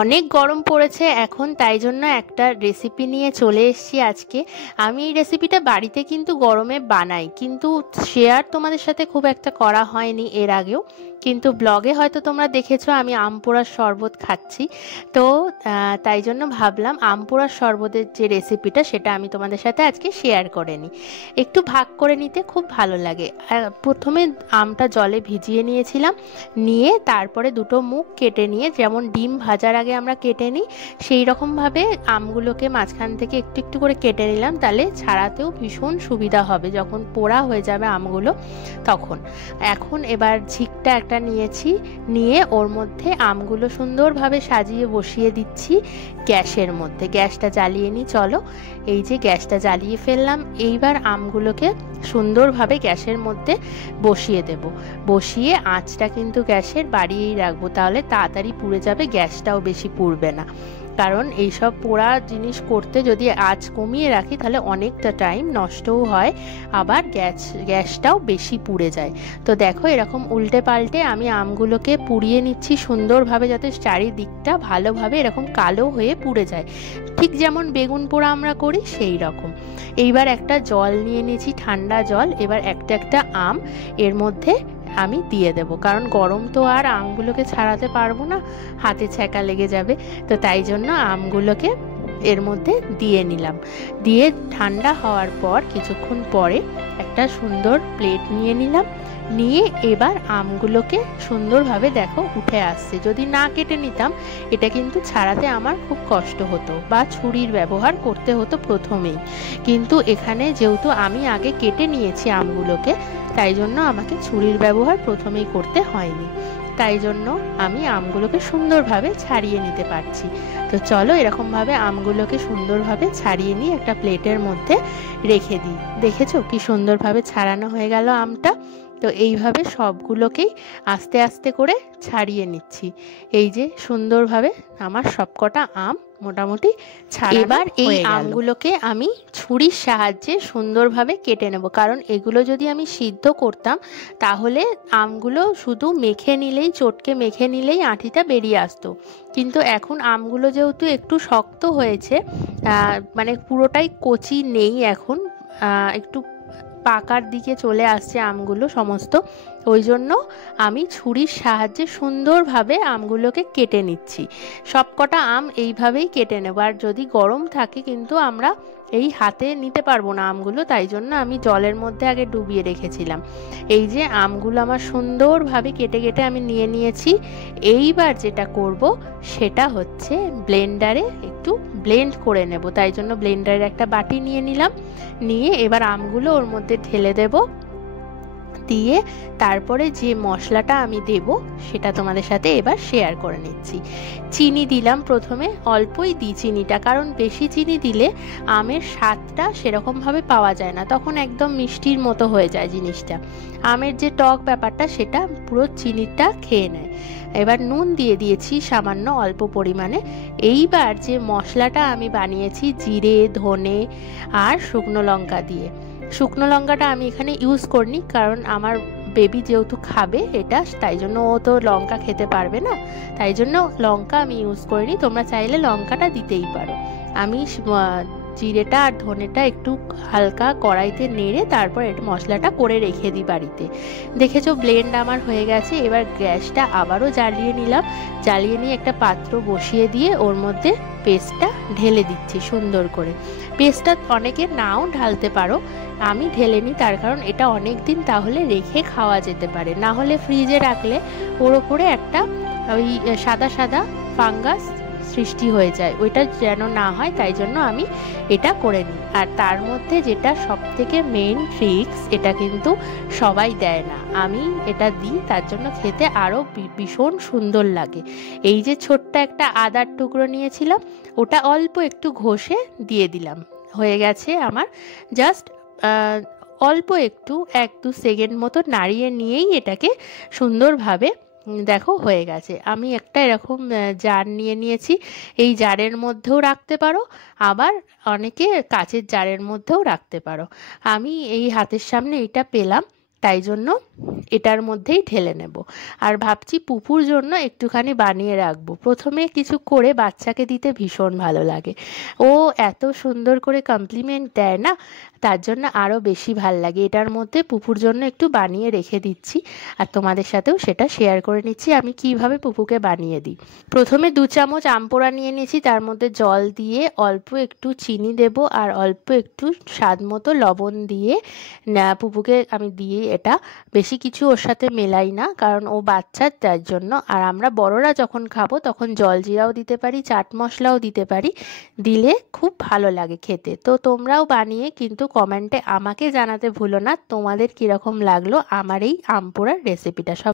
অনেক গরম পড়েছে এখন, তাই জন্য একটা রেসিপি নিয়ে চলে এসেছি আজকে। আমি এই রেসিপিটা বাড়িতে কিন্তু গরমে বানাই, কিন্তু শেয়ার তোমাদের সাথে খুব একটা করা হয়নি এর আগেও। কিন্তু ব্লগে হয়তো তোমরা দেখেছো আমি আম পোড়ার শরবত খাচ্ছি। তো তাই জন্য ভাবলাম আম পোড়ার শরবতের যে রেসিপিটা সেটা আমি তোমাদের সাথে আজকে শেয়ার করে নিই। একটু ভাগ করে নিতে খুব ভালো লাগে। প্রথমে আমটা জলে ভিজিয়ে নিয়েছিলাম, নিয়ে তারপরে দুটো মুখ কেটে নিয়ে, যেমন ডিম ভাজার আগে আমরা কেটে নিই সেই রকমভাবে আমগুলোকে মাঝখান থেকে একটু একটু করে কেটে নিলাম। তাহলে ছাড়াতেও ভীষণ সুবিধা হবে যখন পোড়া হয়ে যাবে আমগুলো তখন। এখন এবার ঝিকটা একটা নিয়েছি, নিয়ে ওর মধ্যে আমগুলো সুন্দরভাবে সাজিয়ে বসিয়ে দিচ্ছি গ্যাসের মধ্যে। গ্যাসটা জ্বালিয়ে নিই, চলো। এই যে গ্যাসটা জ্বালিয়ে ফেললাম, এইবার আমগুলোকে সুন্দরভাবে গ্যাসের মধ্যে বসিয়ে দেব। বসিয়ে আঁচটা কিন্তু গ্যাসের বাড়িয়েই রাখবো, তাহলে তাড়াতাড়ি পুড়ে যাবে, গ্যাসটাও বেশি পুড়বে না। কারণ এইসব পোড়া জিনিস করতে যদি আঁচ কমিয়ে রাখি তাহলে অনেকটা টাইম নষ্টও হয়, আবার গ্যাসটাও বেশি পুড়ে যায়। তো দেখো এরকম উল্টে পাল্টে আমি আমগুলোকে পুড়িয়ে নিচ্ছি সুন্দরভাবে, যাতে চারিদিকটা ভালোভাবে এরকম কালো হয়ে পুড়ে যায়, ঠিক যেমন বেগুন পোড়া আমরা করি সেই রকম। এইবার একটা জল নিয়ে নিয়েছি, ঠান্ডা জল। এবার একটা একটা আম এর মধ্যে আমি দিয়ে দেব, কারণ গরম তো আর আমগুলোকে ছাড়াতে পারবো না, হাতে ছ্যাঁকা লেগে যাবে। তো তাই জন্য আমগুলোকে এর মধ্যে দিয়ে নিলাম। দিয়ে ঠান্ডা হওয়ার পর কিছুক্ষণ পরে একটা সুন্দর প্লেট নিয়ে নিলাম। নিয়ে এবার আমগুলোকে সুন্দরভাবে দেখো উঠে আসছে। যদি না কেটে নিতাম এটা কিন্তু ছাড়াতে আমার খুব কষ্ট হতো, বা ছুরির ব্যবহার করতে হতো প্রথমেই। কিন্তু এখানে যেহেতু আমি আগে কেটে নিয়েছি আমগুলোকে, তাই জন্য আমাকে ছুরির ব্যবহার প্রথমেই করতে হয়নি। তাই জন্য আমি আমগুলোকে সুন্দরভাবে ছাড়িয়ে নিতে পারছি। তো চলো এরকমভাবে আমগুলোকে সুন্দরভাবে ছাড়িয়ে নিয়ে একটা প্লেটের মধ্যে রেখে দিই। দেখেছো কি সুন্দরভাবে ছাড়ানো হয়ে গেল আমটা। তো এইভাবে সবগুলোকেই আস্তে আস্তে করে ছাড়িয়ে নিচ্ছি। এই যে সুন্দরভাবে আমার সবকটা আম মোটামুটি ছাড়ানো। এবার এই আমগুলোকে আমি ছুরির সাহায্যে সুন্দরভাবে কেটে নেব, কারণ এগুলো যদি আমি সিদ্ধ করতাম তাহলে আমগুলো শুধু মেখে নিলেই, চটকে মেখে নিলেই আঁটিটা বেরিয়ে আসতো। কিন্তু এখন আমগুলো যেহেতু একটু শক্ত হয়েছে, মানে পুরোটাই কচি নেই এখন, একটু পাকার দিকে চলে আসছে আমগুলো সমস্ত, ওই জন্য আমি ছুরির সাহায্যে সুন্দরভাবে আমগুলোকে কেটে নিচ্ছি। সবকটা আম এইভাবেই কেটে নেব। আর যদি গরম থাকে কিন্তু আমরা এই হাতে নিতে পারবো না আমগুলো, তাই জন্য আমি জলের মধ্যে আগে ডুবিয়ে রেখেছিলাম। এই যে আমগুলো আমার সুন্দরভাবে কেটে কেটে আমি নিয়ে নিয়েছি। এইবার যেটা করব সেটা হচ্ছে ব্লেন্ডারে একটু ব্লেন্ড করে নেব। তাই জন্য ব্লেন্ডারের একটা বাটি নিয়ে নিলাম, নিয়ে এবার আমগুলো ওর মধ্যে ঢেলে দেব। দিয়ে তারপরে যে মশলাটা আমি দেব সেটা তোমাদের সাথে এবার শেয়ার করে নিচ্ছি। চিনি দিলাম প্রথমে, অল্পই দিই চিনিটা, কারণ বেশি চিনি দিলে আমের স্বাদটা সেরকমভাবে পাওয়া যায় না, তখন একদম মিষ্টির মতো হয়ে যায় জিনিসটা। আমের যে টক ব্যাপারটা সেটা পুরো চিনিটা খেয়ে নেয়। এবার নুন দিয়ে দিয়েছি সামান্য অল্প পরিমাণে। এইবার যে মশলাটা আমি বানিয়েছি জিরে, ধনে আর শুকনো লঙ্কা দিয়ে, শুকনো লঙ্কাটা আমি এখানে ইউজ করিনি, কারণ আমার বেবি যেহেতু খাবে এটা, তাই জন্য ও তো লঙ্কা খেতে পারবে না, তাই জন্য লঙ্কা আমি ইউজ করিনি। তোমরা চাইলে লঙ্কাটা দিতেই পারো। আমি জিরেটা আর ধনেটা একটু হালকা কড়াইতে নেড়ে তারপর এটা মশলাটা করে রেখে দিই বাড়িতে। দেখেছো ব্লেন্ড আমার হয়ে গেছে। এবার গ্যাসটা আবারও জ্বালিয়ে নিলাম, জ্বালিয়ে নিয়ে একটা পাত্র বসিয়ে দিয়ে ওর মধ্যে পেস্টটা ঢেলে দিচ্ছি সুন্দর করে। পেস্টটা অনেকে নাও ঢালতে পারো, আমি ঢেলে নিই, তার কারণ এটা অনেক দিন তাহলে রেখে খাওয়া যেতে পারে, না হলে ফ্রিজে রাখলে ওর ওপরে একটা ওই সাদা সাদা ফাঙ্গাস সৃষ্টি হয়ে যায়, ওইটা যেন না হয়, তাই জন্য আমি এটা করে নিই। আর তার মধ্যে যেটা সব থেকে মেইন ট্রিক্স, এটা কিন্তু সবাই দেয় না, আমি এটা দিই, তার জন্য খেতে আরও ভীষণ সুন্দর লাগে। এই যে ছোট্ট একটা আদার টুকরো নিয়েছিলাম, ওটা অল্প একটু ঘষে দিয়ে দিলাম, হয়ে গেছে আমার। জাস্ট অল্প একটু 1-2 সেকেন্ড মতো নাড়িয়ে নিয়েই এটাকে সুন্দরভাবে দেখো হয়ে গেছে। আমি একটা এরকম জার নিয়ে নিয়েছি, এই জারের মধ্যেও রাখতে পারো, আবার অনেকে কাচের জারের মধ্যেও রাখতে পারো। আমি এই হাতের সামনে এটা পেলাম, তাই জন্য এটার মধ্যেই ঢেলে নেব। আর ভাবছি পুপুর জন্য একটুখানি বানিয়ে রাখবো। প্রথমে কিছু করে বাচ্চাকে দিতে ভীষণ ভালো লাগে, ও এত সুন্দর করে কমপ্লিমেন্ট দেয় না, তার জন্য আরও বেশি ভাল লাগে। এটার মধ্যে পুপুর জন্য একটু বানিয়ে রেখে দিচ্ছি, আর তোমাদের সাথেও সেটা শেয়ার করে নিচ্ছি আমি কিভাবে পুপুকে বানিয়ে দিই। প্রথমে 2 চামচ আমপোড়া নিয়ে নিয়েছি, তার মধ্যে জল দিয়ে অল্প একটু চিনি দেব আর অল্প একটু স্বাদ মতো লবণ দিয়ে পুপুকে আমি দিয়ে, এটা বেশি কিছু ওর সাথে মেলাই না কারণ ও বাচ্চা, তার জন্য। আর আমরা বড়রা যখন খাবো তখন জলজিরাও দিতে পারি, চাট মশলাও দিতে পারি, দিলে খুব ভালো লাগে খেতে। তো তোমরাও বানিয়ে কিন্তু কমেন্টে আমাকে জানাতে ভুলো না তোমাদের কীরকম লাগলো আমার এই আমপোড়ার রেসিপিটা। সব